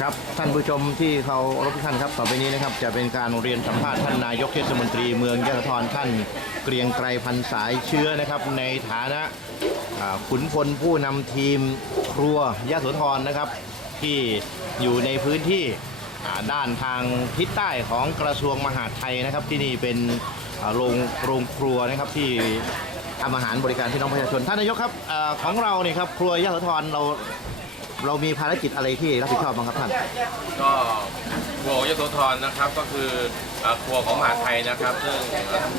ครับท่านผู้ชมที่เขารพทุกท่านครับต่อไปนี้นะครับจะเป็นการเรียนสัมภาษณ์ท่านนายกเทศมนตรีเมืองยะโสธรท่านเกรียงไกรพันสายเชื้อนะครับ ในฐานะอ่าขุนพลผู้นำทีมครัวยะโสธรนะครับ ที่อยู่ในพื้นที่อ่าด้านทางทิศใต้ของกระทรวงมหาดไทยนะครับ ที่นี่เป็นอ่าโรงโรงครัวนะครับที่ทำอาหารบริการพี่น้องประชาชนท่านนายกครับอาของเราเนี่ยครับครัวยะโสธรเรา เรามีภารกิจอะไรที่รับผิดชอบบ้างครับท่าน ก็ครัวยโสธรนะครับก็คืออ่าครัวของมหาดไทยนะครับ ซึ่ง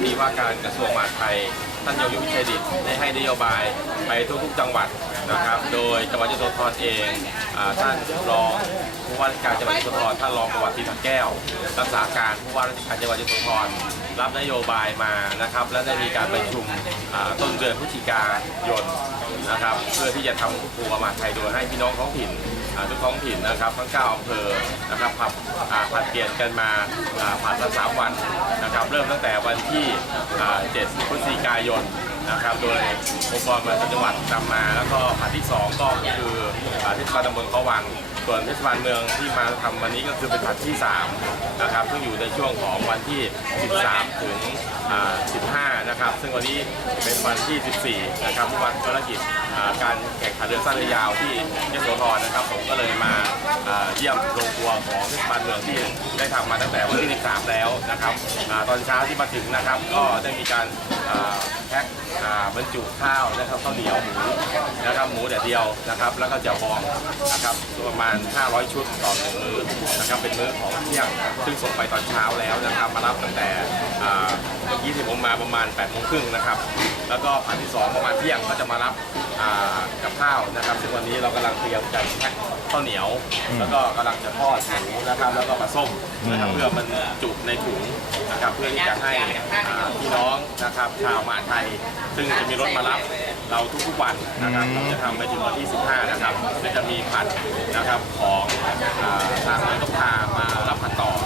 มีว่าการกระทรวงมหาดไทยท่านยงยุทธวิชัยดิตได้ให้นโยบายไปทุกๆจังหวัดนะครับ โดยจังหวัดยโสธรเองอาท่านรองผู้ว่าราชการจังหวัดยโสธรท่านรองประวัติศาสตร์แก้ว รักษาการผู้ว่าราชการจังหวัดยโสธร รับนโยบายมานะครับ และได้มีการประชุมต้นเดือนพฤศจิกายนนะครับ เพื่อที่จะทำครัวมาไทยโดยให้พี่น้องท้องถิ่นอ่าทุกท้องถิ่นนะครับทั้ง9อำเภอนะครับผัดผัดเปลี่ยนกันมาผัดละสามวันนะครับ เริ่มตั้งแต่วันที่ 7 พฤศจิกายนนะครับ โดยองค์กรมาจังหวัดนำมา แล้วก็ผัดที่ 2 ก็คืออ่าเทศบาลตำบลเขาวังส่วนเทศบาลเมืองที่มาทำวันนี้ก็คือเป็นผัดที่3นะครับซึ่งอยู่ในช่วงของวันที่ 13 ถึง 15 นะครับ ซึ่งวันนี้เป็นวันที่ 14 นะครับวันภารกิจการแข่งขันเรือสั้นเรือยาวที่ยโสธรนะครับ ผมก็เลยมาเยี่ยมโรงครัวของเทศบาลเมืองที่ได้ทำมาตั้งแต่วันที่ 13 แล้วนะครับอตอนเช้าที่มาถึงนะครับ ก็ได้มีการแพ็คบรรจุข้าวนะครับข้าวเหนียวหมูนะครับหมูแดดเดียวนะครับ แล้วก็เจียวบองนะครับประมาณ500 ชุดต่อหนึ่งมื้อนะครับเป็นมื้อของเที่ยงซึ่งส่งไปตอนเช้าแล้วนะครับมารับตั้งแต่อ่าเมื่อกี้ที่ผมมาประมาณ8โมงครึ่งนะครับแล้วก็อันที่สองประมาณเที่ยงก็จะมารับอ่ากับข้าวนะครับ ซึ่งวันนี้เรากำลังเตรียมกันแพ็คข้าวเหนียว แล้วก็กำลังจะทอดหมูนะครับ แล้วก็ปลาส้มนะครับเพื่อมันจุในถุงนะครับเพื่อที่จะให้อ่าพี่น้องนะครับชาวมหาไทย ซึ่งจะมีรถมารับ เราทุกๆวันนะครับเราจะทำไปถึงวันที่ 15 นะครับและจะมีผัดนะครับของอ่าทางนายกพามารับผัดต่ออม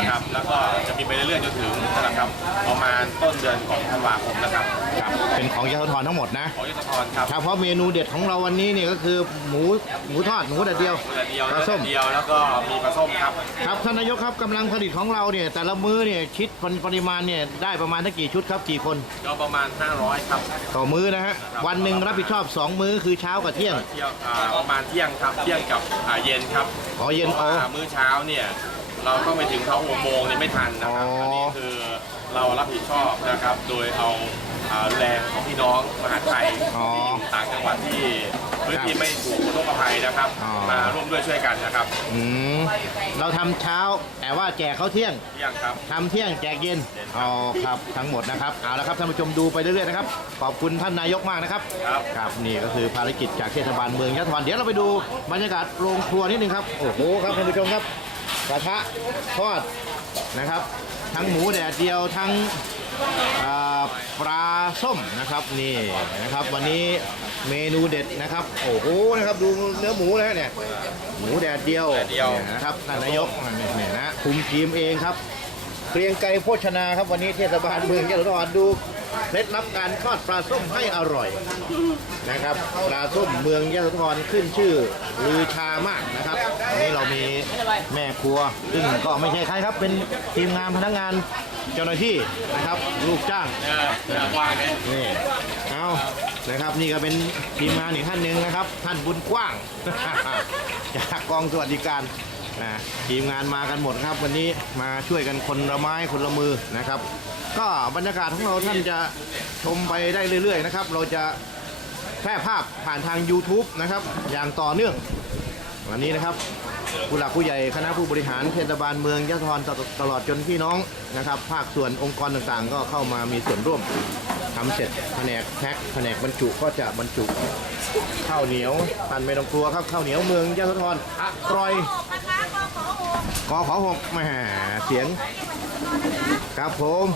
นะครับแล้วก็จะมีไปเรื่อยๆจนถึงนะครับประมาณต้นเดือนของธันวาคมนะครับครับเป็นของยะโสธรทั้งหมดนะของยศธรครับเฉพาะเมนูเด็ดของเราวันนี้เนี่ยก็คือหมูหมูทอดหมูแดดเดียวเดือนเดียวปลาส้มเดือนเดียวแล้วก็มีปลาส้มครับครับท่านนายกครับกำลังผลิตของเราเนี่ยแต่ละมื้อเนี่ยคิดปริมาณเนี่ยได้ประมาณสักกี่ชุดครับกี่คน ก็ประมาณ 500ครับต่อมื้อนะฮะวันหนึ่งรับผิดชอบ 2 มื้อคือเช้ากับเที่ยง เที่ยวอ่าประมาณเที่ยงครับเที่ยงกับอ่าเย็นครับอ๋อเย็นพราะอ๋อว่ามื้อเช้าเนี่ย เราต้องไปถึงเขาหกโมงเนี่ยไม่ทันนะครับอ๋ออั อันนี้คือเรารับผิดชอบนะครับ โดยเอาอ่าแรงของพี่น้องมหาดไทยอ๋อที่อยู่ต่างจังหวัดที่พื้นที่ครับไม่ถูกอุทกภัยนะครับ อ๋อ มาร่วมด้วยช่วยกันนะครับอืมเราทำเช้า แต่ว่าแจกเขาเที่ยงเที่ยงครับ ทำเที่ยงแจกเย็นอ๋อครับทั้งหมดนะครับเอาละครับท่านผู้ชมดูไปเรื่อยๆนะครับขอบคุณท่านนายกมากนะครับครับ ครับนี่ก็คือภารกิจจากเทศบาลเมืองยะโสธรเดี๋ยวเราไปดูบรรยากาศโรงครัวนิดนึงครับโอ้โหครับท่านผู้ชมครับ กระทะทอดนะครับ ทั้งหมูแดดเดียวทั้งปลาส้มนะครับนี่นะครับ วันนี้เมนูเด็ดนะครับ โอ้โหนะครับดูเนื้อหมูแล้วเนี่ยหมูแดดเดียวนะครับท่านนายกนี่นะคุมทีมเองครับ เกรียงไกรโภชนาครับวันนี้เทศบาลเมืองยะโสธรดูเคล็ดลับการทอดปลาส้มให้อร่อยนะครับปลาส้มเมืองยะโสธรขึ้นชื่อลือชามากนะครับวันนี้เรามีแม่ครัว ซึ่งก็ไม่ใช่ใครครับ เป็นทีมงานพนักงานเจ้าหน้าที่นะครับ ลูกจ้างวางไหมนี่เอา นะครับนี่ก็เป็นทีมงานอีกท่านหนึ่งนะครับ ท่านบุญกว้าง จากกองสวัสดิการนะทีมงานมากันหมดครับ วันนี้มาช่วยกันคนละไม้คนละมือนะครับ ก็บรรยากาศของเราท่านจะชมไปได้เรื่อย ๆ นะครับ เราจะแพร่ภาพผ่านทาง YouTube นะครับ อย่างต่อเนื่อง วันนี้นะครับผู้หลักผู้ใหญ่คณะผู้บริหารเทศบาลเมืองยะโสธรตลอดจนพี่น้องนะครับ ภาคส่วนองค์กรต่างๆ ก็เข้ามามีส่วนร่วมทำเสร็จแผนกแพ็คแผนกบรรจุก็จะบรรจุข้าวเหนียวท่านไม่ต้องกลัวครับข้าวเหนียวเมืองยะโสธรอร่อยกอขอหกแหมเสียง ครับผม